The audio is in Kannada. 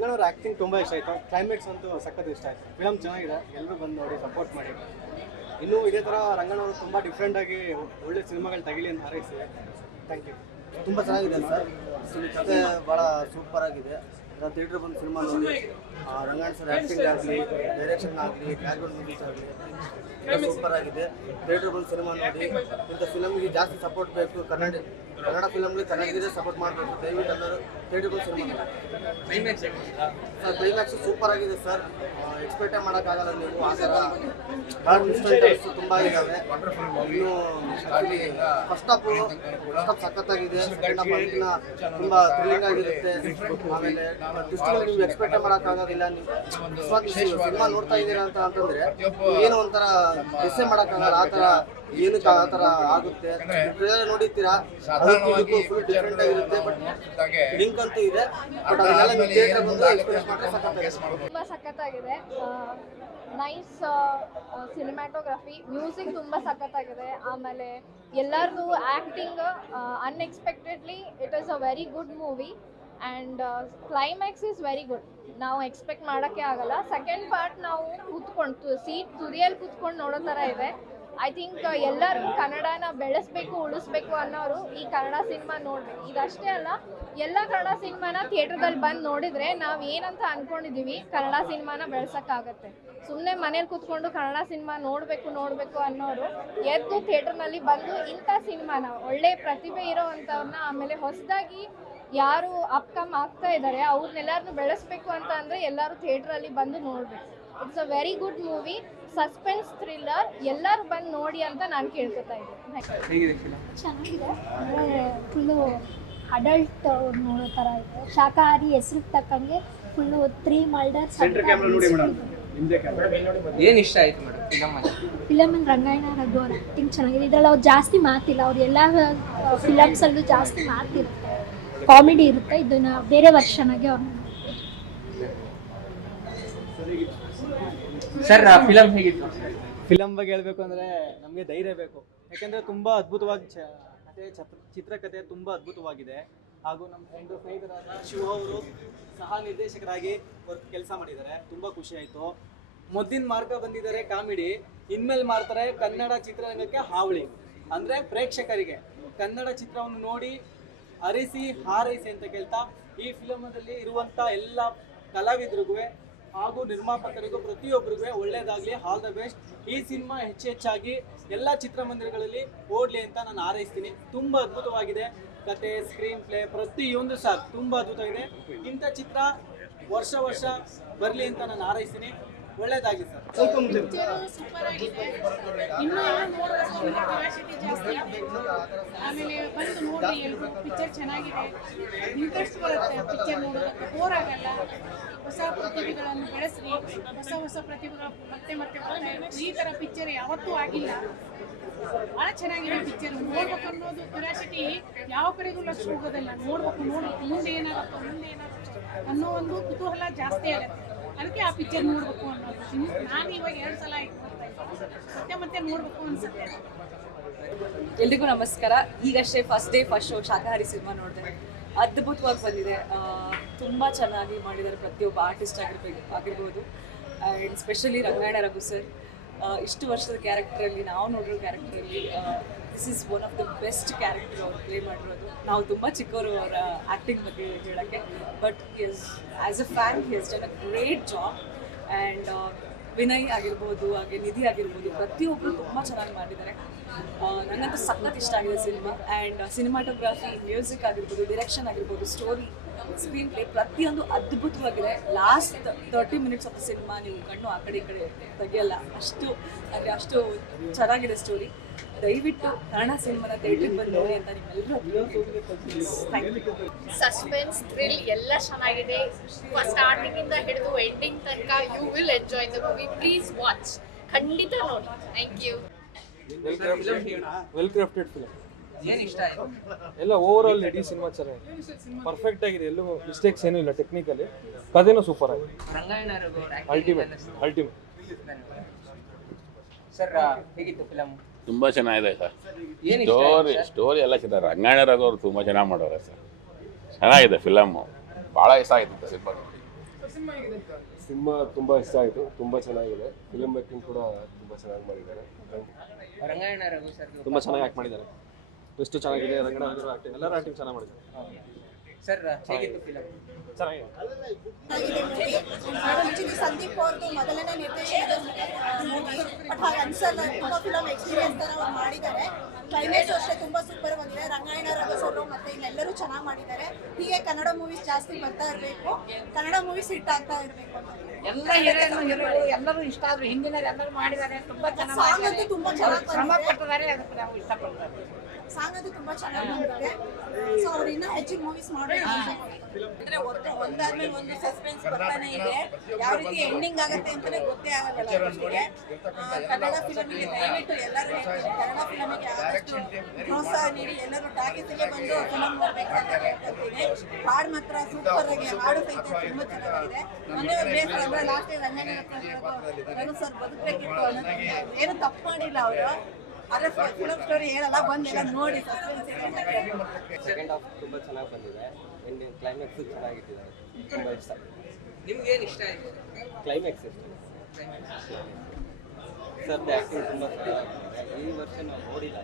ರಂಗನವ್ರ ಆಕ್ಟಿಂಗ್ ತುಂಬ ಇಷ್ಟ ಆಯಿತು. ಕ್ಲೈಮ್ಯಾಕ್ಸ್ ಅಂತೂ ಸಖತ್ ಇಷ್ಟ ಆಯಿತು. ಫಿಲಮ್ ಚೆನ್ನಾಗಿದೆ. ಎಲ್ಲರೂ ಬಂದು ನೋಡಿ ಸಪೋರ್ಟ್ ಮಾಡಿ. ಇನ್ನೂ ಇದೇ ಥರ ರಂಗನವರು ತುಂಬ ಡಿಫ್ರೆಂಟಾಗಿ ಒಳ್ಳೆ ಸಿನಿಮಾಗಳು ತೆಗಿಲಿ ಅಂತ ಹಾರೈಸಿದೆ ಥ್ಯಾಂಕ್ ಯು ತುಂಬ ಚೆನ್ನಾಗಿದೆ ಸರ್? ಕತೆ ಭಾಳ ಸೂಪರ್ ಆಗಿದೆ. ನಾನು ಥಿಯೇಟ್ರ್ ಬಂದು ಸಿನಿಮಾ ನೋಡಿ ರಂಗಣ್ಣ ಸರ್ ಆ್ಯಕ್ಟಿಂಗ್ ಆಗಲಿ ಡೈರೆಕ್ಷನ್ ಆಗಲಿ ಬ್ಯಾಕ್ಗ್ರೌಂಡ್ ಮೂವೀಸ್ ಆಗಲಿ ಸೂಪರ್ ಆಗಿದೆ. ಥಿಯೇಟರ್ ಬಂದು ಸಿನಿಮಾ ನೋಡಿ, ಇಂಥ ಫಿಲಮ್ಗೆ ಜಾಸ್ತಿ ಸಪೋರ್ಟ್ ಬೇಕು ಕನ್ನಡ ಕನ್ನಡ ಫಿಲಮ್ಗೆ ಚೆನ್ನಾಗಿದ್ರೆ ಸಪೋರ್ಟ್ ಮಾಡಬೇಕು ದಯವಿಟ್ಟು ಎಲ್ಲರೂ ಥಿಯೇಟರ್ಗಳು ಸಿನಿಮಾ ಸರ್ ಕ್ಲೈಮ್ಯಾಕ್ಸ್ ಸೂಪರ್ ಆಗಿದೆ ಸರ್. ಎಕ್ಸ್ಪೆಕ್ಟೇ ಮಾಡೋಕ್ಕಾಗಲ್ಲ ನೀವು. ಆ ಥರ ಭಾಳ ಟ್ವಿಸ್ಟ್ ತುಂಬ ಇದ್ದಾವೆ ಇನ್ನು ಫಸ್ಟ್ ಆಫ್ ಫಸ್ಟ್ ಆಫ್ ಸಖತ್ತಾಗಿದೆ. ಸೆಕೆಂಡ್ ಆಫ್ ತುಂಬ ಥ್ರಿಲ್ಲಿಂಗ್ ಆಗಿರುತ್ತೆ. ಆಮೇಲೆ ಟ್ವಿಸ್ಟ್ಗಳು ನೀವು ಎಕ್ಸ್ಪೆಕ್ಟೇ ಮಾಡೋಕ್ಕಾಗೋದಿಲ್ಲ. ನೀವು ಸಿನಿಮಾ ನೋಡ್ತಾ ಇದ್ದೀರಾ ಅಂತ ಅಂತಂದ್ರೆ ಏನೋ ಒಂಥರ ಎಸ್ಸೆ ಮಾಡೋಕ್ಕಾಗಲ್ಲ. ಆ ಥರ ಏನಕ್ಕೆ ಆ ಥರ ಆಗುತ್ತೆ ಟ್ರೇಲರ್ ನೋಡಿರ್ತೀರಾ? ಫುಲ್ ಡಿಫ್ರೆಂಟ್ ಆಗಿರುತ್ತೆ ಬಟ್ ಲಿಂಕ್ ಅಂತೂ ಇದೆ. ಬಟ್ ಅದನ್ನೆಲ್ಲ ನೀವು ಥಿಯೇಟರ್ ಬಂದು ಎಕ್ಸ್ಪೀರಿಯನ್ಸ್ ಮಾಡಿದ್ರೆ ಸಖತ್ತಾಗಿದೆ ತುಂಬ ಸಖತ್ತಾಗಿದೆ. ನೈಸ್ ಸಿನಿಮ್ಯಾಟೋಗ್ರಫಿ ಮ್ಯೂಸಿಕ್ ತುಂಬಾ ಸಖತ್ತಾಗಿದೆ. ಆಮೇಲೆ ಎಲ್ಲರದು acting unexpectedly it is a very good movie and climax is very good ನಾವು ಎಕ್ಸ್ಪೆಕ್ಟ್ ಮಾಡೋಕ್ಕೆ ಆಗಲ್ಲ. ಸೆಕೆಂಡ್ ಪಾರ್ಟ್ ನಾವು ಕೂತ್ಕೊಂಡು ಸೀಟ್ ತುದಿಯಲ್ಲಿ ಕೂತ್ಕೊಂಡು ನೋಡೋ ಥರ ಇದೆ. ಐ ಥಿಂಕ್ ಎಲ್ಲರೂ ಕನ್ನಡನ ಬೆಳೆಸ್ಬೇಕು, ಉಳಿಸ್ಬೇಕು ಅನ್ನೋರು ಈ ಕನ್ನಡ ಸಿನಿಮಾ ನೋಡ್ಬೇಕು ಇದಷ್ಟೇ ಅಲ್ಲ, ಎಲ್ಲ ಕನ್ನಡ ಸಿನಿಮಾನ ಥಿಯೇಟ್ರದಲ್ಲಿ ಬಂದು ನೋಡಿದ್ರೆ ನಾವು ಏನಂತ ಅನ್ಕೊಂಡಿದೀವಿ, ಕನ್ನಡ ಸಿನಿಮಾನ ಬೆಳೆಸೋಕ್ಕಾಗತ್ತೆ. ಸುಮ್ಮನೆ ಮನೇಲಿ ಕೂತ್ಕೊಂಡು ಕನ್ನಡ ಸಿನಿಮಾ ನೋಡಬೇಕು ನೋಡಬೇಕು ಅನ್ನೋರು ಎದ್ದು ಥಿಯೇಟ್ರ್ನಲ್ಲಿ ಬಂದು ಇಂಥ ಸಿನಿಮಾನ, ಒಳ್ಳೆ ಪ್ರತಿಭೆ ಇರೋವಂಥವ್ರನ್ನ ಆಮೇಲೆ ಹೊಸದಾಗಿ ಯಾರು ಅಪ್ಕಮ್ ಆಗ್ತಾ ಇದ್ದಾರೆ ಅವ್ರನ್ನೆಲ್ಲಾರನ್ನೂ ಬೆಳೆಸ್ಬೇಕು ಅಂತ ಅಂದರೆ ಎಲ್ಲರೂ ಥಿಯೇಟ್ರಲ್ಲಿ ಬಂದು ನೋಡಬೇಕು. It's a very good movie suspense thriller ಎಲ್ಲರೂ ಬಂದು ನೋಡಿ ಅಂತ ನಾನು ಕೇಳ್ಕೊತಾ ಇದ್ದೀನಿ. ಚೆನ್ನಾಗಿದೆ. ಅಂದರೆ ಫುಲ್ಲು ಅಡಲ್ಟ್ ನೋಡೋ ಥರ ಇದೆ. ಶಾಖಾಹಾರಿ ಹೆಸ್ರಿಗೆ ತಕ್ಕಂಗೆ ಫುಲ್ಲು ತ್ರೀ ಮಲ್ಡರ್ಸ್ ಏನು ಇಷ್ಟ ಆಯ್ತು ಮೇಡಮ್ ಫಿಲಮ್ ಅಲ್ಲಿ? ಫಿಲಮ್ ರಂಗಾಯಣ ರಘು ಅವ್ರ ಆಕ್ಟಿಂಗ್ ಚೆನ್ನಾಗಿದೆ. ಇದರಲ್ಲಿ ಅವ್ರು ಜಾಸ್ತಿ ಮಾತಿಲ್ಲ. ಅವ್ರು ಎಲ್ಲ ಫಿಲಮ್ಸಲ್ಲೂ ಜಾಸ್ತಿ ಮಾತಿರುತ್ತೆ. ಕಾಮಿಡಿ ಇರುತ್ತೆ. ಇದನ್ನ ಬೇರೆ ವರ್ಷನಾಗೆ ಅವ್ರು ಸರ್ ಫಿಲಮ್ ಹೇಗಿತ್ತು? ಫಿಲಮ್ ಬಗ್ಗೆ ಹೇಳಬೇಕು ಅಂದರೆ ನಮಗೆ ಧೈರ್ಯ ಬೇಕು. ಯಾಕೆಂದರೆ ತುಂಬ ಅದ್ಭುತವಾಗಿ ಕತೆ, ಚತ್ರ ಚಿತ್ರಕಥೆ ತುಂಬ ಅದ್ಭುತವಾಗಿದೆ. ಹಾಗೂ ನಮ್ಮ ಫ್ರೆಂಡು ಸ್ನೇಹಿತರಾದ ಶಿವ ಅವರು ಸಹ ನಿರ್ದೇಶಕರಾಗಿ ವರ್ಕ್ ಕೆಲಸ ಮಾಡಿದ್ದಾರೆ. ತುಂಬ ಖುಷಿ ಆಯ್ತು. ಮೊದಲಿನ ಮಾರ್ಗ ಬಂದಿದ್ದಾರೆ ಕಾಮಿಡಿ. ಇನ್ಮೇಲೆ ಮಾಡ್ತಾರೆ ಕನ್ನಡ ಚಿತ್ರರಂಗಕ್ಕೆ ಹಾವಳಿ. ಅಂದರೆ ಪ್ರೇಕ್ಷಕರಿಗೆ ಕನ್ನಡ ಚಿತ್ರವನ್ನು ನೋಡಿ ಅರಿಸಿ ಹಾರೈಸಿ ಅಂತ ಕೇಳ್ತಾ ಈ ಫಿಲಮದಲ್ಲಿ ಇರುವಂಥ ಎಲ್ಲ ಕಲಾವಿದರಿಗೂ ಹಾಗೂ ನಿರ್ಮಾಪಕರಿಗೂ ಪ್ರತಿಯೊಬ್ಬರಿಗೂ ಒಳ್ಳೇದಾಗಲಿ ಆಲ್ ದ ಬೆಸ್ಟ್ ಈ ಸಿನಿಮಾ ಹೆಚ್ಚು ಹೆಚ್ಚಾಗಿ ಎಲ್ಲ ಚಿತ್ರಮಂದಿರಗಳಲ್ಲಿ ಓಡಲಿ ಅಂತ ನಾನು ಹಾರೈಸ್ತೀನಿ. ತುಂಬ ಅದ್ಭುತವಾಗಿದೆ. ಕತೆ ಸ್ಕ್ರೀನ್ ಪ್ಲೇ ಪ್ರತಿಯೊಂದು ಸಹ ತುಂಬ ಅದ್ಭುತವಾಗಿದೆ. ಇಂಥ ಚಿತ್ರ ವರ್ಷ ವರ್ಷ ಬರಲಿ ಅಂತ ನಾನು ಹಾರೈಸ್ತೀನಿ. ಒಳ್ಳೇದಾಗಲಿ ಸರ್. ಸೂಪರ್ ಆಗಿದೆ ಇನ್ನೂ ಕ್ಯೂರಿಯಾಸಿಟಿ ಜಾಸ್ತಿ ಆಮೇಲೆ ಬಂದು ನೋಡಿ ಎಲ್ರು ಪಿಕ್ಚರ್ ಚೆನ್ನಾಗಿದೆ ಇಂಟ್ರೆಸ್ಟ್ ಬರುತ್ತೆ ಪಿಕ್ಚರ್ ನೋಡೋದಕ್ಕೆ ಬೋರ್ ಆಗಲ್ಲ ಹೊಸ ಪ್ರತಿಭೆಗಳನ್ನು ಬೆಳೆಸ್ರಿ ಹೊಸ ಹೊಸ ಪ್ರತಿಭೆಗಳು ಮತ್ತೆ ಮತ್ತೆ ಮತ್ತೆ ಈ ತರ ಪಿಕ್ಚರ್ ಯಾವತ್ತೂ ಆಗಿಲ್ಲ ಭಾಳ ಚೆನ್ನಾಗಿದೆ ಪಿಕ್ಚರ್ ನೋಡ್ಬೇಕು ಅನ್ನೋದು ಕ್ಯೂರಿಯಾಸಿಟಿ ಯಾವ ಕಡೆಗೂ ಲಕ್ಷ ಹೋಗೋದಿಲ್ಲ ನೋಡ್ಬೇಕು ನೋಡ್ಬೇಕು ಮುಂದೆ ಏನಾಗುತ್ತೋ ಮುಂದೆ ಏನಾಗುತ್ತೋ ಅನ್ನೋ ಒಂದು ಕುತೂಹಲ ಜಾಸ್ತಿ ಆಗುತ್ತೆ ಅದಕ್ಕೆ ಆ ಪಿಕ್ಚರ್ ನೋಡ್ಬೇಕು ಅನ್ನೋದು. ನಾನು ಇವಾಗ ಎರಡು ಸಲ. ಮತ್ತೆ ಮತ್ತೆ ನೋಡ್ಬೇಕು ಅನ್ಸುತ್ತೆ. ಎಲ್ರಿಗೂ ನಮಸ್ಕಾರ. ಈಗಷ್ಟೇ first day first show Shakhahaari cinema ನೋಡಿದೆ. ಅದ್ಭುತವಾಗಿ ಬಂದಿದೆ. ತುಂಬ ಚೆನ್ನಾಗಿ ಮಾಡಿದ್ದಾರೆ ಪ್ರತಿಯೊಬ್ಬ ಆರ್ಟಿಸ್ಟ್ ಆಗಿರ್ಬೇಕು ಆಗಿರ್ಬೋದು. And specially Rangayana Raghu sir ಇಷ್ಟು ವರ್ಷದ ಕ್ಯಾರೆಕ್ಟರಲ್ಲಿ ನಾವು ನೋಡಿರೋ ಕ್ಯಾರೆಕ್ಟ್ರಲ್ಲಿ this is one of the best character ಅವ್ರು ಪ್ಲೇ ಮಾಡಿರೋದು. ನಾವು ತುಂಬ ಚಿಕ್ಕವರು ಅವರ ಆ್ಯಕ್ಟಿಂಗ್ ಬಗ್ಗೆ ಹೇಳೋಕ್ಕೆ. But yes as a fan he's done a great job and Vinay ಆಗಿರ್ಬೋದು, ಹಾಗೆ ನಿಧಿ ಆಗಿರ್ಬೋದು ಪ್ರತಿಯೊಬ್ಬರು ತುಂಬ ಚೆನ್ನಾಗಿ ಮಾಡಿದ್ದಾರೆ. ನನಗಂತೂ ನಂಗಂತೂ ಸಖತ್ ಇಷ್ಟ ಆಗಿದೆ ಸಿನಿಮಾ. ಆ್ಯಂಡ್ ಸಿನಿಮಾಟೋಗ್ರಫಿ ಮ್ಯೂಸಿಕ್ ಆಗಿರ್ಬೋದು ಡಿರೆಕ್ಷನ್ ಆಗಿರ್ಬೋದು ಸ್ಟೋರಿ ಸ್ಕ್ರೀನ್ ಪ್ಲೇ ಪ್ರತಿಯೊಂದು ಅದ್ಭುತವಾಗಿದೆ. Last thirty minutes of cinema ನೀವು ಕಣ್ಣು ಆ ಕಡೆ ಈ ಕಡೆ ತೆಗೆಯಲ್ಲ. ಅಷ್ಟು ಅಂದರೆ ಅಷ್ಟು ಚೆನ್ನಾಗಿದೆ ಸ್ಟೋರಿ ದಯವಿಟ್ಟು ಕನ್ನಡ ಸಿನಿಮಾನ ಥಿಯೇಟ್ರಿಗೆ ಬಂದು ನೋಡಿ ಅಂತ ನಿಮ್ಮೆಲ್ಲರೂ ಸಸ್ಪೆನ್ಸ್ ಥ್ರಿಲ್ ಎಲ್ಲ ಚೆನ್ನಾಗಿದೆ. ಸ್ಟಾರ್ಟಿಂಗ್ ಇಂದ ಹಿಡಿದು ಎಂಡಿಂಗ್ ತನಕ you will enjoy the movie please watch ಖಂಡಿತ ನೋಡಿ. Thank you well crafted film ಏನು ಇಷ್ಟ ಆಯ್ತು ಎಲ್ಲ ಓವರ್ ಆಲ್ ಇಡೀ ಸಿನಿಮಾ ಚೆನ್ನಾಗಿದೆ. ಪರ್ಫೆಕ್ಟ್ ಆಗಿದೆ. ಎಲ್ಲೂ ಮಿಸ್ಟೇಕ್ಸ್ ಏನೂ ಇಲ್ಲ ಟೆಕ್ನಿಕಲಿ ಕಥೆನೂ ಸೂಪರ್ ಆಗಿದೆ. ಅಲ್ಟಿಮೇಟ್ ಅಲ್ಟಿಮೇಟ್ ಸರ್ ಹೇಗಿತ್ತು ಫಿಲಮ್ ತುಂಬ ಚೆನ್ನಾಗಿದೆ ಸರ್. ಏನ್ ಇಷ್ಟ ಸ್ಟೋರಿ ಆಯ್ತು ಸ್ಟೋರಿ ಎಲ್ಲ ಚೆನ್ನಾಗಿ ರಂಗಾಯಣ ರಘು ಅವರು ತುಂಬ ಚೆನ್ನಾಗಿ ಮಾಡೋರೆ ಸರ್. ಚೆನ್ನಾಗಿದೆ ಫಿಲಮ್ ಭಾಳ ಇಷ್ಟ ಆಯ್ತು ಸಿನಿಮಾ ಸಿನಿಮಾ ತುಂಬ ಇಷ್ಟ ಆಯಿತು. ತುಂಬ ಚೆನ್ನಾಗಿದೆ. ಫಿಲಮ್ ಮೇಕಿಂಗ್ ಕೂಡ ತುಂಬ ಚೆನ್ನಾಗಿ ಮಾಡಿದ್ದಾರೆ. ರಂಗಾಯಣ ರಘು ಸರ್ ತುಂಬ ಚೆನ್ನಾಗಿ ಆ್ಯಕ್ಟ್ ಮಾಡಿದ್ದಾರೆ. ಎಷ್ಟು ಚೆನ್ನಾಗಿದೆ ರಂಗಣ ಎಲ್ಲರೂ ಆಕ್ಟಿಂಗ್ ಚೆನ್ನಾಗಿ ಮಾಡಿದ್ದಾರೆ. ಸರ್ ಹೇಗಿತ್ತು ಫಿಲಮ್ ಚೆನ್ನಾಗಿದೆ. ಆಕ್ಚುಲಿ ಸಂದೀಪ್ ಅವ್ರದ್ದು ಮೊದಲನೇ ನಿರ್ದೇಶನದ ಮೂವಿ ಬಟ್ ಹಾಗೆ ಅನ್ಸಲ್ಲ ತುಂಬ ಫಿಲಮ್ ಎಕ್ಸ್ಪೀರಿಯನ್ಸ್ ಥರ ಅವ್ರು ಮಾಡಿದ್ದಾರೆ. ಕ್ಲೈಮ್ಯಾಕ್ಸ್ ಅಷ್ಟೇ ತುಂಬ ಸೂಪರ್ ಬಂದಿದೆ ರಂಗಾಯಣ ಮತ್ತೆ ಇನ್ನೆಲ್ಲರೂ ಚೆನ್ನಾಗಿ ಮಾಡಿದ್ದಾರೆ. ಹೀಗೆ ಕನ್ನಡ ಮೂವೀಸ್ ಜಾಸ್ತಿ ಬರ್ತಾ ಇರಬೇಕು. ಕನ್ನಡ ಮೂವೀಸ್ ಹಿಟ್ ಆಗ್ತಾ ಇರಬೇಕು ಎಲ್ಲ ಹೀರೋಯಿನ್ ಹೀರೋಗಳು ಎಲ್ಲರೂ ಇಷ್ಟ ಆದ್ರು. ಹಿಂದಿನ ಎಲ್ಲರೂ ಮಾಡಿದ್ದಾರೆ. ತುಂಬಾ ಚೆನ್ನಾಗಿ ಸಾಂಗ್ ಅಂತೂ ತುಂಬಾ ಚೆನ್ನಾಗಿ ಶ್ರಮ ಬಂದಿದೆ ಪಟ್ಟಿದ್ದಾರೆ ಅದಕ್ಕೆ ನಾವು ಇಷ್ಟಪಡ್ತಾರೆ ಸಾಂಗ್ ಅದು ತುಂಬಾ ಚೆನ್ನಾಗಿ ಬಂದಿದೆ. ಸೊ ಅವ್ರು ಇನ್ನೂ ಹೆಚ್ಚಿನ ಮೂವೀಸ್ ಮಾಡಬೇಕು ಅಂದ್ರೆ ಒಂದು ಒಂದಾದ್ಮೇಲೆ ಒಂದು ಸಸ್ಪೆನ್ಸ್ ಬರ್ತಾನೆ ಇದೆ. ಯಾವ ರೀತಿ ಎಂಡಿಂಗ್ ಆಗುತ್ತೆ ಅಂತಾನೆ ಗೊತ್ತೇ ಆಗಲ್ಲ ಅವರಿಗೆ ಕನ್ನಡ ಫಿಲಮಿಗೆ ದಯವಿಟ್ಟು ಎಲ್ಲರೂ ಹೇಳ್ತಾರೆ. ಕನ್ನಡ ಫಿಲಮಿಗೆ ಆದಷ್ಟು ಪ್ರೋತ್ಸಾಹ ನೀಡಿ. ಎಲ್ಲರೂ ಟಾಕೀಸಿಗೆ ಬಂದು ಫಿಲಮ್ ನೋಡ್ಬೇಕಂತ ಹೇಳ್ಕೊತೀನಿ ಮಾತ್ರ ಸೂಪರ್ ಆಗಿ, ಹಾಡು ಸಹಿತ ತುಂಬಾ ಚೆನ್ನಾಗಿದೆ. ಮೊನ್ನೆ ಬೇಸರ ಅಂದ್ರೆ ಲಾಸ್ಟ್ ರಂಜನೆ ರಘು ಸರ್ ಬದುಕಬೇಕಿತ್ತು ಏನು ತಪ್ಪು ಮಾಡಿಲ್ಲ ಅವರು. ಆದ್ರೆ ಫಿಲಮ್ ಸ್ಟೋರಿ ಹೇಳಲ್ಲ ಬಂದೆಲ್ಲ ನೋಡಿ ಸೆಕೆಂಡ್ ಹಾಫ್ ತುಂಬ ಚೆನ್ನಾಗಿ ಬಂದಿದೆ. ಎಂಡಿಂಗ್ ಕ್ಲೈಮ್ಯಾಕ್ಸ್ ಚೆನ್ನಾಗಿಟ್ಟಿದ್ದಾರೆ ತುಂಬ ಇಷ್ಟ. ನಿಮ್ಗೆ ಏನು ಇಷ್ಟ ಆಯ್ತು? ಕ್ಲೈಮ್ಯಾಕ್ಸ್ ಇಷ್ಟ. ಸರ್ ಆ್ಯಕ್ಟಿಂಗ್ ತುಂಬ ಚೆನ್ನಾಗಿದೆ ಈ ವರ್ಷ ನಾವು ನೋಡಿಲ್ಲ.